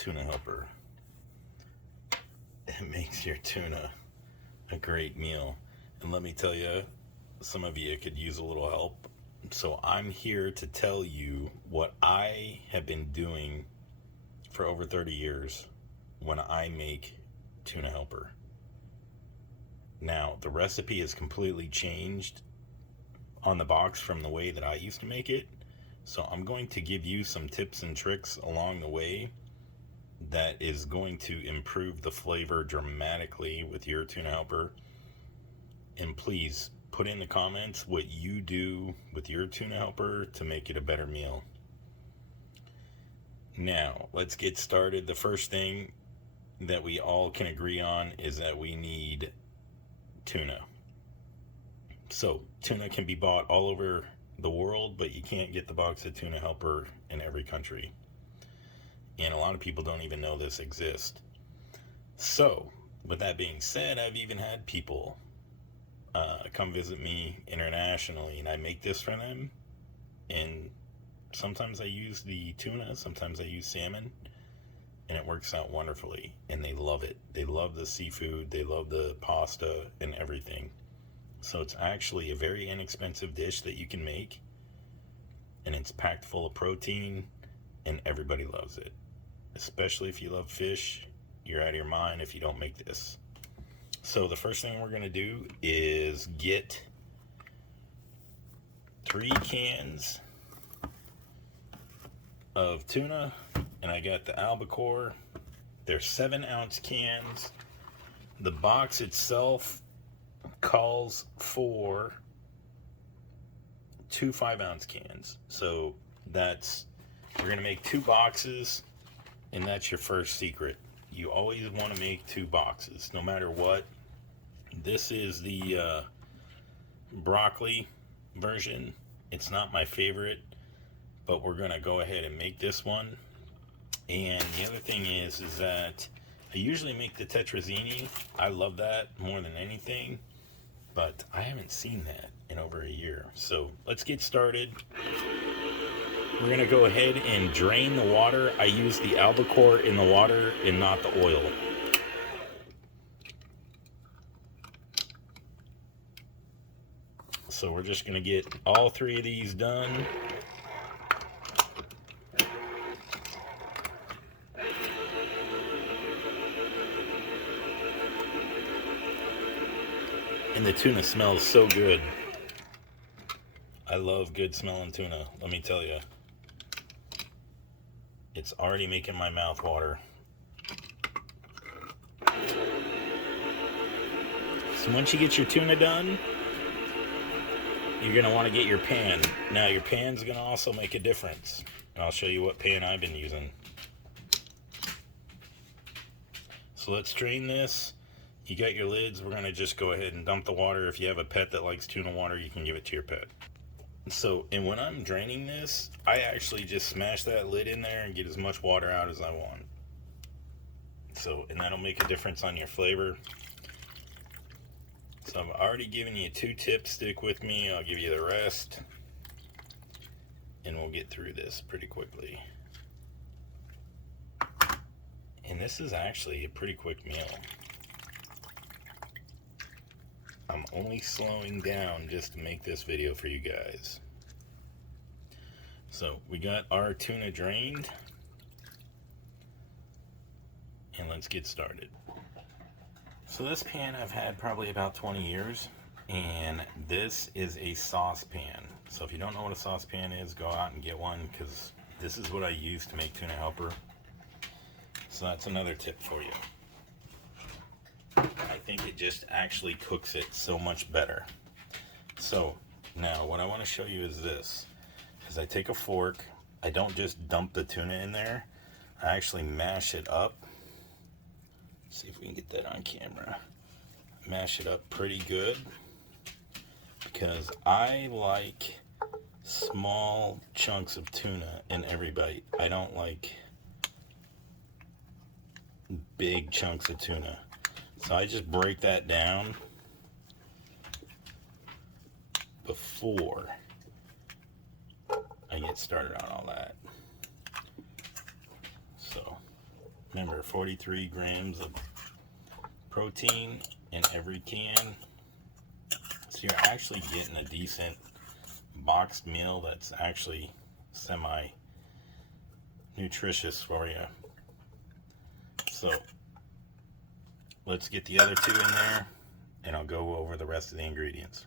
Tuna Helper. It makes your tuna a great meal. And let me tell you, some of you could use a little help. So I'm here to tell you what I have been doing for over 30 years when I make Tuna Helper. Now, the recipe has completely changed on the box from the way that I used to make it. So I'm going to give you some tips and tricks along the way that is going to improve the flavor dramatically with your Tuna Helper. And please put in the comments what you do with your Tuna Helper to make it a better meal. Now, let's get started. The first thing that we all can agree on is that we need tuna. So, tuna can be bought all over the world, but you can't get the box of Tuna Helper in every country. And a lot of people don't even know this exists. So, with that being said, I've even had people come visit me internationally, and I make this for them. And sometimes I use the tuna, sometimes I use salmon, and it works out wonderfully. And they love it. They love the seafood, they love the pasta and everything. So it's actually a very inexpensive dish that you can make, and it's packed full of protein, and everybody loves it. Especially if you love fish, you're out of your mind if you don't make this. So the first thing we're going to do is get 3 cans of tuna, and I got the albacore. They're 7-ounce cans. The box itself calls for 2 5-ounce cans. So that's, we're going to make 2 boxes, and that's your first secret. You always want to make 2 boxes, no matter what. This is the broccoli version. It's not my favorite, but we're going to go ahead and make this one. And the other thing is that I usually make the tetrazzini. I love that more than anything, but I haven't seen that in over a year. So let's get started. We're going to go ahead and drain the water. I use the albacore in the water and not the oil. So we're just going to get all 3 of these done. And the tuna smells so good. I love good smelling tuna, let me tell you. It's already making my mouth water. So once you get your tuna done, you're going to want to get your pan. Now your pan's going to also make a difference. I'll show you what pan I've been using. So let's drain this. You got your lids. We're going to just go ahead and dump the water. If you have a pet that likes tuna water, you can give it to your pet. So, and when I'm draining this, I actually just smash that lid in there and get as much water out as I want. So, and that'll make a difference on your flavor. So I've already given you 2 tips. Stick with me. I'll give you the rest. And we'll get through this pretty quickly. And this is actually a pretty quick meal. I'm only slowing down just to make this video for you guys. So we got our tuna drained, and let's get started. So this pan I've had probably about 20 years, and this is a saucepan. So if you don't know what a saucepan is, go out and get one, because this is what I use to make Tuna Helper. So that's another tip for you. I think it just actually cooks it so much better. So now what I want to show you is this. Is I take a fork, I don't just dump the tuna in there, I actually mash it up. See if we can get that on camera. Mash it up pretty good, because I like small chunks of tuna in every bite. I don't like big chunks of tuna. So I just break that down before I get started on all that. So Remember, 43 grams of protein in every can. So you're actually getting a decent boxed meal that's actually semi-nutritious for you. So let's get the other two in there, and I'll go over the rest of the ingredients.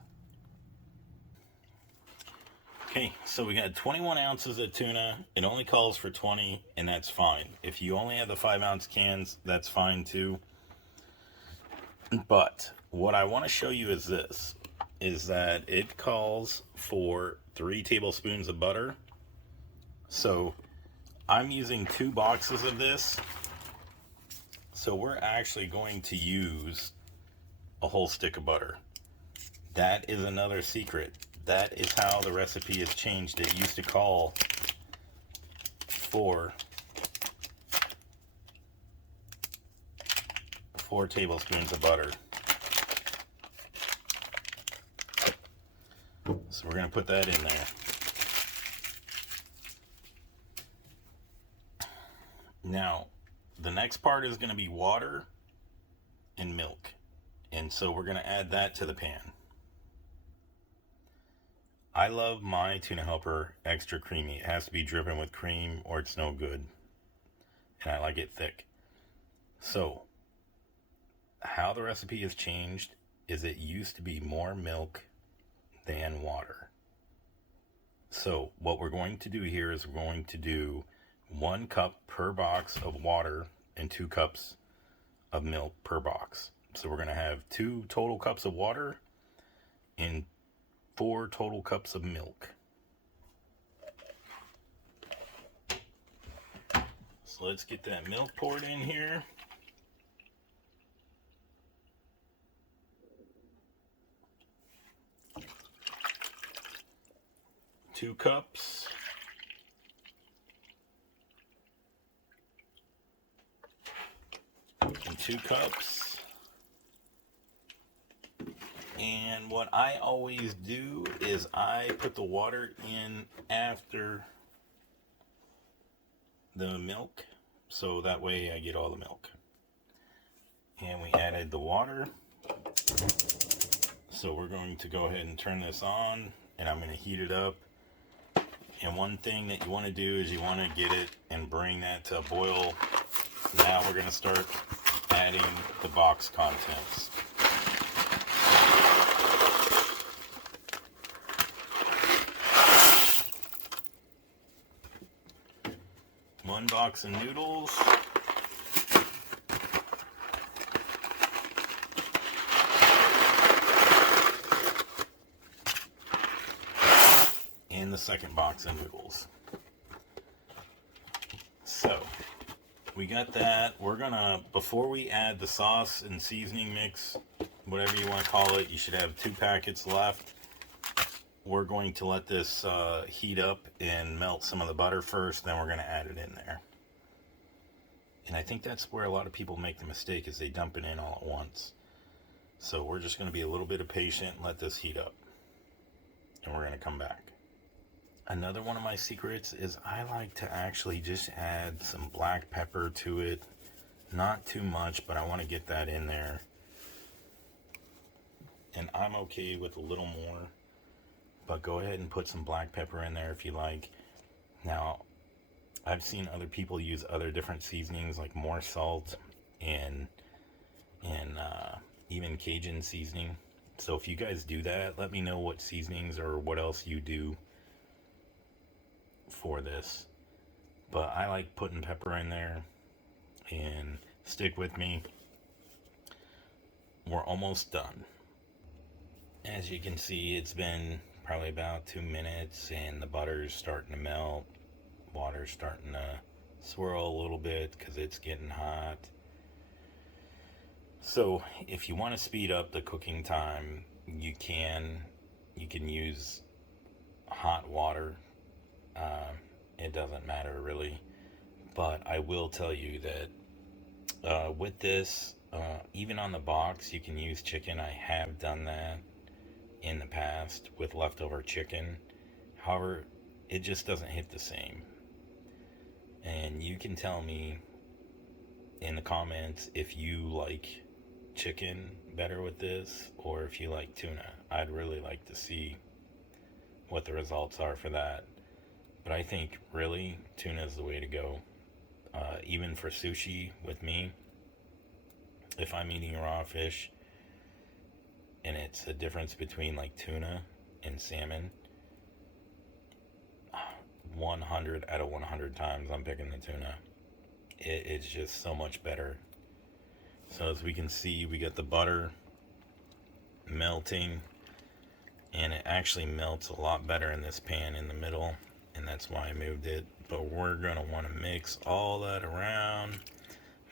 Okay, so we got 21 ounces of tuna. It only calls for 20, and that's fine. If you only have the 5-ounce cans, that's fine too. But what I want to show you is this, is that it calls for 3 tablespoons of butter. So I'm using 2 boxes of this. So we're actually going to use a whole stick of butter. That is another secret. That is how the recipe has changed. It used to call for 4 tablespoons of butter. So we're going to put that in there. Now, the next part is going to be water and milk. And so we're going to add that to the pan. I love my Tuna Helper extra creamy. It has to be dripping with cream or it's no good. And I like it thick. So, how the recipe has changed is it used to be more milk than water. So, what we're going to do here is we're going to do 1 cup per box of water and 2 cups of milk per box. So we're going to have 2 total cups of water and 4 total cups of milk. So let's get that milk poured in here. Two cups. And 2 cups. And what I always do is I put the water in after the milk, so that way I get all the milk. And we added the water. So we're going to go ahead and turn this on, and I'm going to heat it up. And one thing that you want to do is you want to get it and bring that to a boil. Now we're going to start adding the box contents. One box of noodles. And the second box of noodles. So, we got that. We're gonna, before we add the sauce and seasoning mix, whatever you want to call it, you should have 2 packets left. We're going to let this heat up and melt some of the butter first, then we're going to add it in there. And I think that's where a lot of people make the mistake, is they dump it in all at once. So we're just going to be a little bit patient and let this heat up. And we're going to come back. Another one of my secrets is I like to actually just add some black pepper to it. Not too much, but I want to get that in there. And I'm okay with a little more. But go ahead and put some black pepper in there if you like. Now, I've seen other people use other different seasonings, like more salt and even Cajun seasoning. So if you guys do that, let me know what seasonings or what else you do for this. But I like putting pepper in there, and stick with me. We're almost done. As you can see, it's been probably about 2 minutes, and the butter's starting to melt. Water's starting to swirl a little bit because it's getting hot. So if you want to speed up the cooking time, you can use hot water. It doesn't matter really, but I will tell you that with this, even on the box, you can use chicken. I have done that in the past with leftover chicken. However, it just doesn't hit the same. And you can tell me in the comments if you like chicken better with this or if you like tuna. I'd really like to see what the results are for that. But I think really tuna is the way to go. Even for sushi with me, if I'm eating raw fish and it's a difference between like tuna and salmon, 100 out of 100 times I'm picking the tuna. It's just so much better. So as we can see, we got the butter melting, and it actually melts a lot better in this pan in the middle, and that's why I moved it. But we're going to want to mix all that around,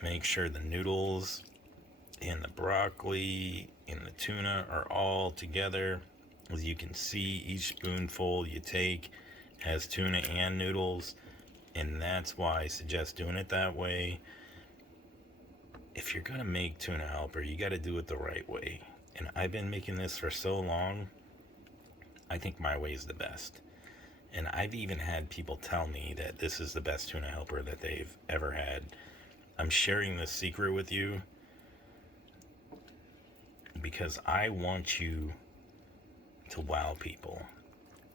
make sure the noodles and the broccoli and the tuna are all together. As you can see, each spoonful you take has tuna and noodles, and that's why I suggest doing it that way. If you're gonna make Tuna Helper, you got to do it the right way. And I've been making this for so long, I think my way is the best. And I've even had people tell me that this is the best Tuna Helper that they've ever had. I'm sharing this secret with you because I want you to wow people.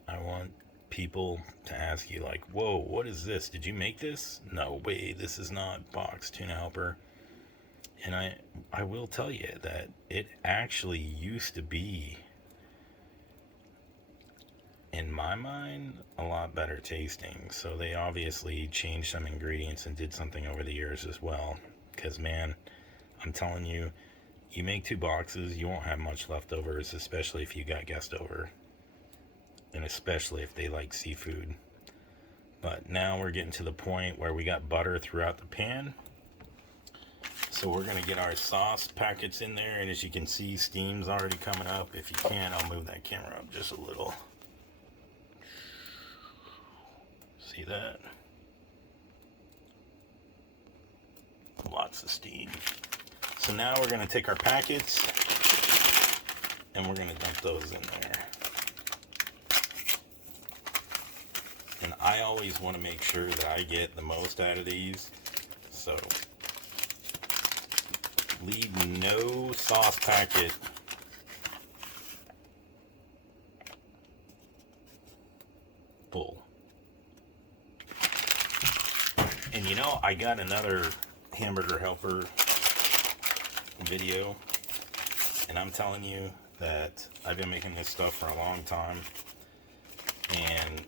I want people to ask you like, whoa, what is this? Did you make this? No way, this is not boxed Tuna Helper. And I will tell you that it actually used to be, in my mind, a lot better tasting. So they obviously changed some ingredients and did something over the years as well. Because man, I'm telling you, you make 2 boxes, you won't have much leftovers, especially if you got guests over. And especially if they like seafood. But now we're getting to the point where we got butter throughout the pan. So we're going to get our sauce packets in there, and as you can see, steam's already coming up. If you can, I'll move that camera up just a little. See that? Lots of steam. So now we're going to take our packets, and we're going to dump those in there. And I always want to make sure that I get the most out of these. So leave no sauce packet full. And you know, I got another Hamburger Helper video, and I'm telling you that I've been making this stuff for a long time. And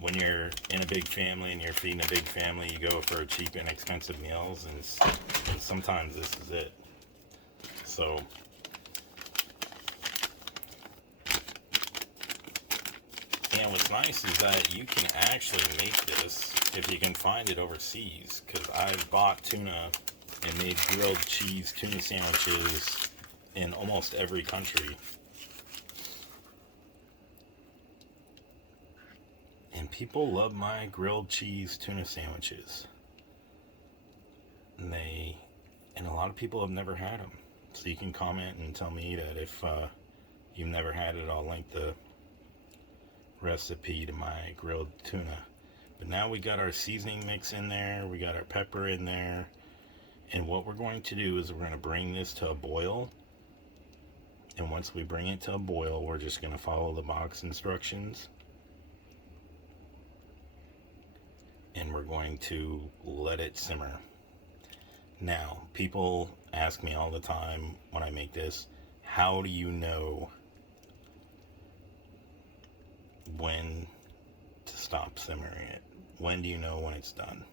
when you're in a big family and you're feeding a big family, you go for cheap and expensive meals, and sometimes this is it. So and what's nice is that you can actually make this if you can find it overseas, because I've bought tuna and made grilled cheese tuna sandwiches in almost every country. And people love my grilled cheese tuna sandwiches. And a lot of people have never had them. So you can comment and tell me that if you've never had it, I'll link the recipe to my grilled tuna. But now we got our seasoning mix in there, we got our pepper in there, and what we're going to do is we're going to bring this to a boil. And once we bring it to a boil, we're just going to follow the box instructions, and we're going to let it simmer. Now, people ask me all the time when I make this, how do you know when to stop simmering it? When do you know when it's done?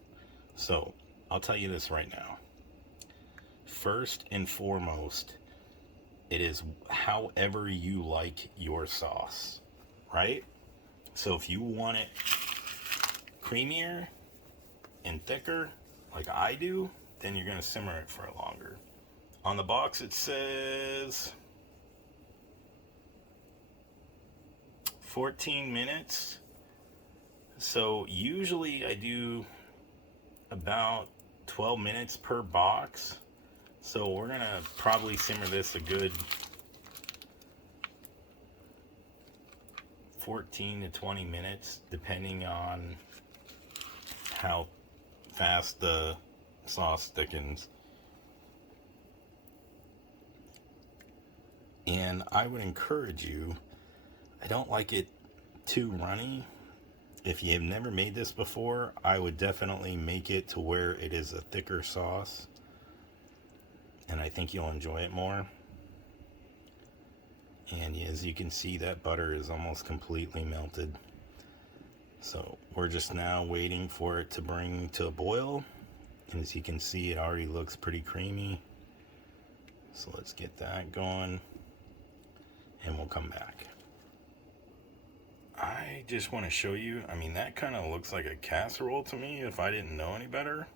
So, I'll tell you this right now. First and foremost, it is however you like your sauce, right? So if you want it creamier and thicker, like I do, then you're going to simmer it for longer. On the box it says 14 minutes. So usually I do about 12 minutes per box. So we're going to probably simmer this a good 14 to 20 minutes, depending on how fast the sauce thickens. And I would encourage you, I don't like it too runny. If you have never made this before, I would definitely make it to where it is a thicker sauce. And I think you'll enjoy it more. And as you can see, that butter is almost completely melted. So we're just now waiting for it to bring to a boil. And as you can see, it already looks pretty creamy. So let's get that going and we'll come back. I just want to show you, I mean, that kind of looks like a casserole to me if I didn't know any better.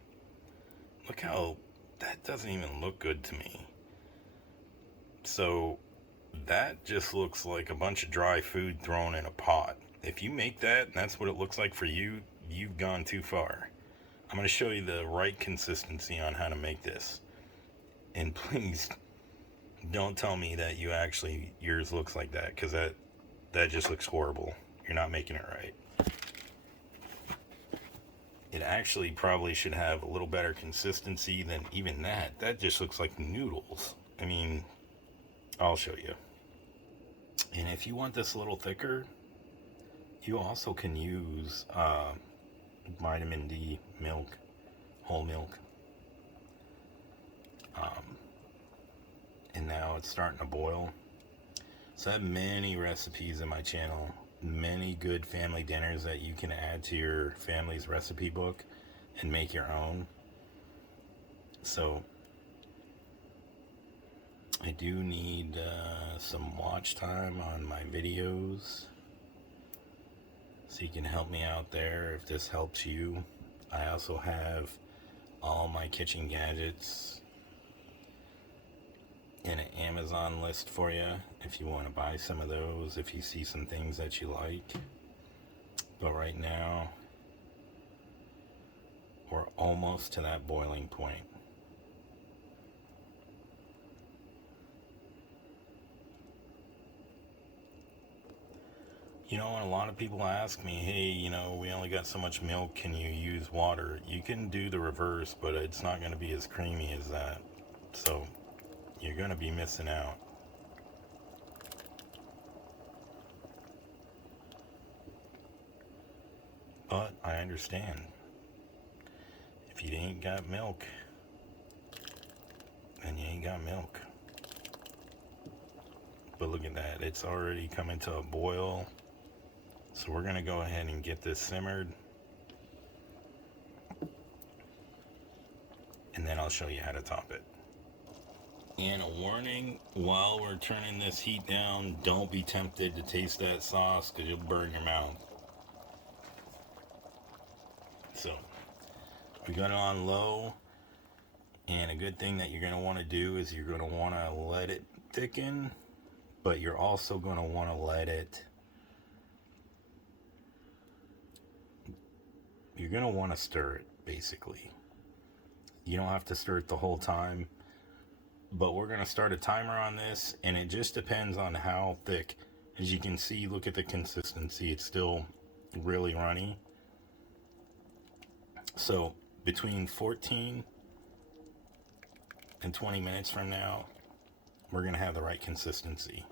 Look how, that doesn't even look good to me. So that just looks like a bunch of dry food thrown in a pot. If you make that and that's what it looks like for you, you've gone too far. I'm going to show you the right consistency on how to make this. And please don't tell me that yours looks like that, because that just looks horrible. You're not making it right. It actually probably should have a little better consistency than even that. That just looks like noodles. I mean, I'll show you. And if you want this a little thicker, you also can use vitamin D milk, whole milk. And now it's starting to boil. So I have many recipes in my channel, many good family dinners that you can add to your family's recipe book and make your own. So I do need some watch time on my videos, so you can help me out there if this helps you. I also have all my kitchen gadgets in an Amazon list for you if you want to buy some of those, if you see some things that you like. But right now, we're almost to that boiling point. You know, and a lot of people ask me, hey, you know, we only got so much milk, can you use water? You can do the reverse, but it's not going to be as creamy as that. So you're going to be missing out. But I understand. If you ain't got milk, then you ain't got milk. But look at that. It's already coming to a boil. So we're going to go ahead and get this simmered. And then I'll show you how to top it. And a warning, while we're turning this heat down, don't be tempted to taste that sauce because you'll burn your mouth. So we got it on low, and a good thing that you're going to want to do is you're going to want to let it thicken, but you're also going to want to you're going to want to stir it, basically. You don't have to stir it the whole time. But we're going to start a timer on this, and it just depends on how thick. As you can see, look at the consistency. It's still really runny. So between 14 and 20 minutes from now, we're going to have the right consistency.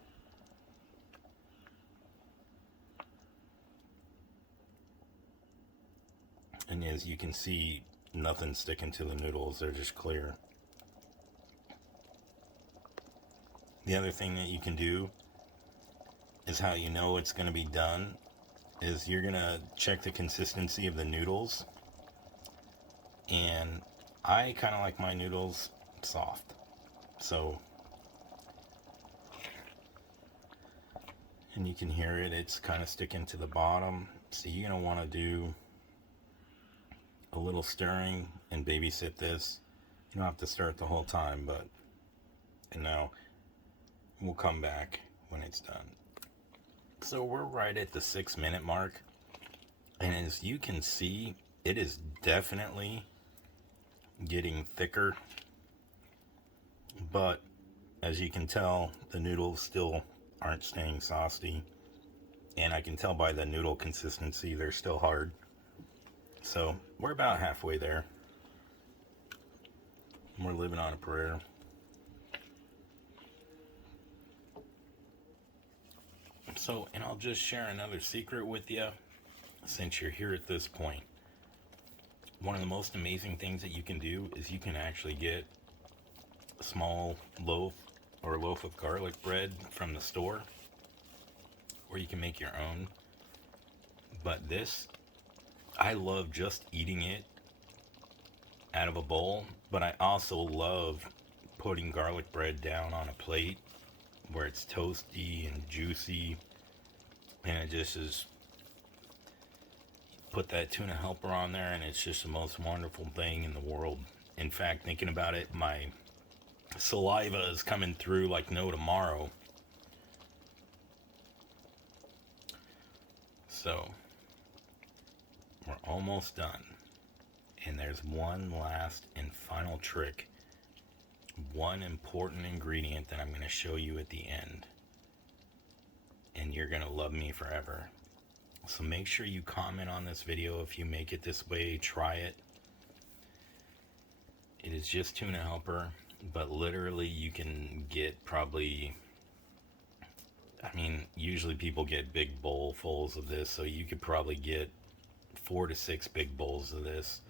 And as you can see, nothing's sticking to the noodles. They're just clear. The other thing that you can do is how you know it's going to be done is you're going to check the consistency of the noodles. And I kind of like my noodles soft. So, and you can hear it, it's kind of sticking to the bottom. So you're going to want to do a little stirring and babysit this. You don't have to stir it the whole time, but, and now we'll come back when it's done. So we're right at the 6-minute mark, and as you can see, it is definitely getting thicker, but as you can tell, the noodles still aren't staying saucy, and I can tell by the noodle consistency they're still hard. So we're about halfway there. We're living on a prayer. So, and I'll just share another secret with you since you're here at this point. One of the most amazing things that you can do is you can actually get a small loaf or a loaf of garlic bread from the store, or you can make your own. But this, I love just eating it out of a bowl, but I also love putting garlic bread down on a plate where it's toasty and juicy, and it just is. Put that Tuna Helper on there, and it's just the most wonderful thing in the world. In fact, thinking about it, my saliva is coming through like no tomorrow. So, we're almost done. And there's one last and final trick. One important ingredient that I'm going to show you at the end. And you're going to love me forever. So make sure you comment on this video if you make it this way. Try it. It is just Tuna Helper, but literally you can get probably, I mean, usually people get big bowlfuls of this, so you could probably get 4 to 6 big bowls of this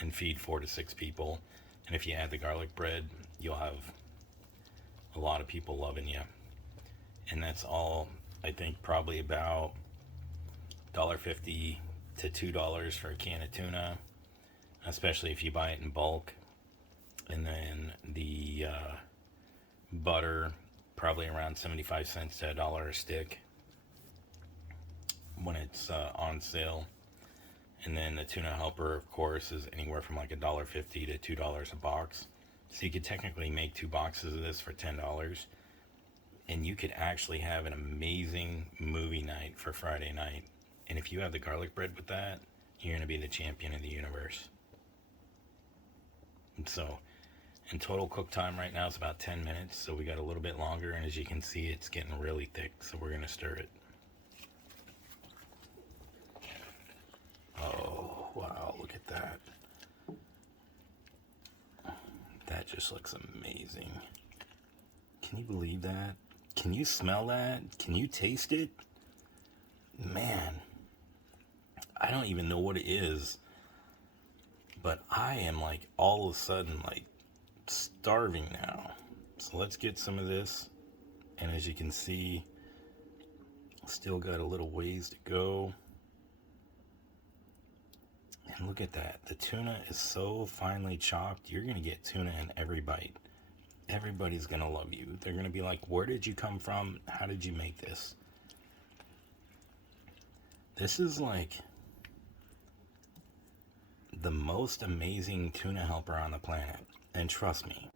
and feed 4 to 6 people. And if you add the garlic bread, you'll have a lot of people loving you. And that's all, I think, probably about $1.50 to $2 for a can of tuna, especially if you buy it in bulk. And then the butter, probably around 75 cents to $1 a stick when it's on sale. And then the Tuna Helper, of course, is anywhere from like $1.50 to $2 a box. So you could technically make 2 boxes of this for $10. And you could actually have an amazing movie night for Friday night. And if you have the garlic bread with that, you're going to be the champion of the universe. And so, in total cook time right now is about 10 minutes. So we got a little bit longer. And as you can see, it's getting really thick. So we're going to stir it. Oh, wow. Look at that. That just looks amazing. Can you believe that? Can you smell that? Can you taste it? Man, I don't even know what it is, but I am like all of a sudden like starving now. So let's get some of this. And as you can see, still got a little ways to go. And look at that. The tuna is so finely chopped. You're going to get tuna in every bite. Everybody's going to love you. They're going to be like, where did you come from? How did you make this? This is like the most amazing Tuna Helper on the planet. And trust me,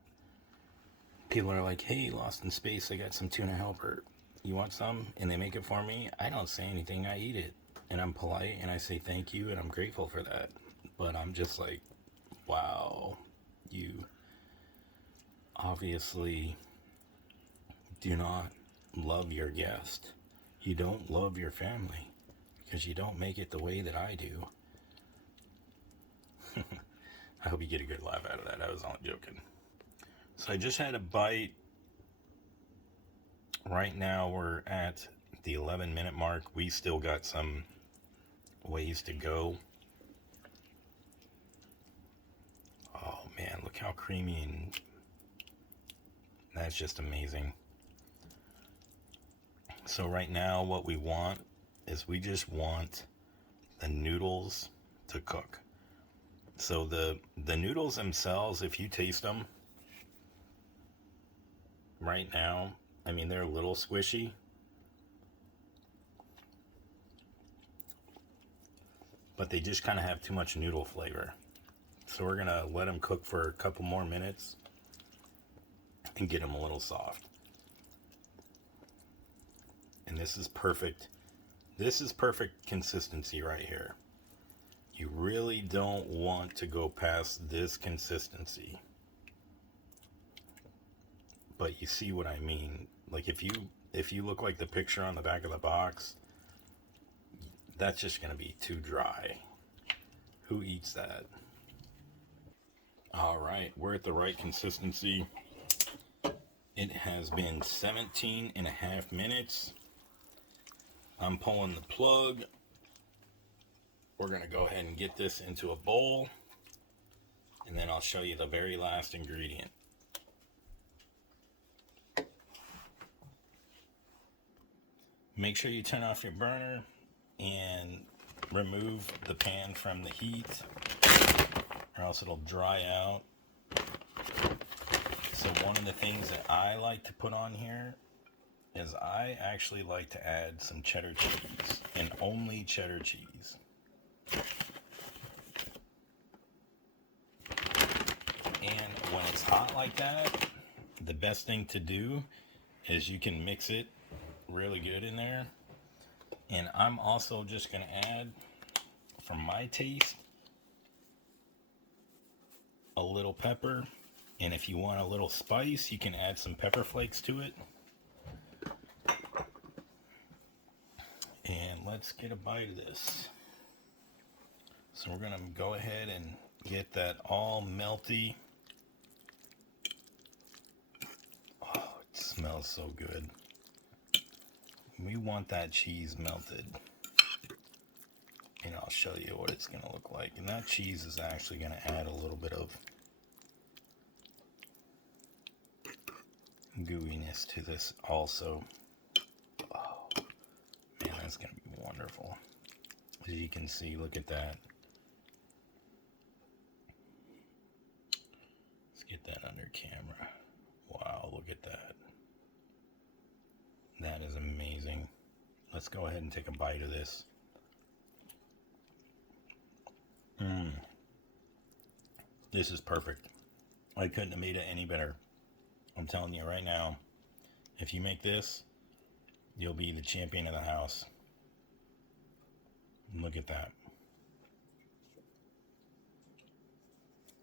people are like, hey, Lost in Space, I got some Tuna Helper. You want some? And they make it for me. I don't say anything. I eat it. And I'm polite and I say thank you and I'm grateful for that. But I'm just like, wow, you obviously do not love your guest. You don't love your family because you don't make it the way that I do. I hope you get a good laugh out of that. I was only joking. So I just had a bite. Right now we're at the 11-minute mark. We still got some ways to go. Oh man, look how creamy, and that's just amazing. So right now what we want is we just want the noodles to cook. So the noodles themselves, if you taste them right now, I mean, they're a little squishy. But they just kind of have too much noodle flavor. So we're going to let them cook for a couple more minutes and get them a little soft. And this is perfect. This is perfect consistency right here. You really don't want to go past this consistency. But you see what I mean. Like if you look like the picture on the back of the box, that's just going to be too dry. Who eats that? All right, we're at the right consistency. It has been 17 and a half minutes. I'm pulling the plug. We're going to go ahead and get this into a bowl, and then I'll show you the very last ingredient. Make sure you turn off your burner and remove the pan from the heat, or else it'll dry out. So one of the things that I like to put on here is I actually like to add some cheddar cheese, and only cheddar cheese. And when it's hot like that, the best thing to do is you can mix it really good in there. And I'm also just going to add, for my taste, a little pepper. And if you want a little spice, you can add some pepper flakes to it. And let's get a bite of this. So we're going to go ahead and get that all melty. Oh, it smells so good. We want that cheese melted. And I'll show you what it's going to look like. And that cheese is actually going to add a little bit of gooiness to this also. Oh, man, that's going to be wonderful. As you can see, look at that. Let's get that under camera. Wow, look at that. That is amazing. Let's go ahead and take a bite of this. This is perfect. I couldn't have made it any better. I'm telling you right now, if you make this, you'll be the champion of the house. Look at that.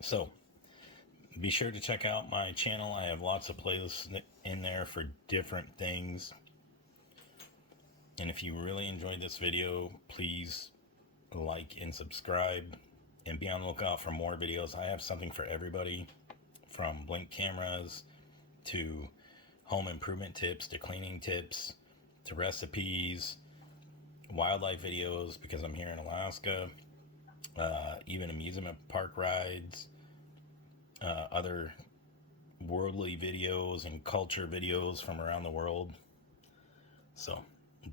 So, be sure to check out my channel. I have lots of playlists in there for different things. And if you really enjoyed this video, please like and subscribe. And be on the lookout for more videos. I have something for everybody, from blink cameras to home improvement tips to cleaning tips to recipes, wildlife videos because I'm here in Alaska, even amusement park rides, other worldly videos and culture videos from around the world. So,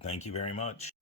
thank you very much.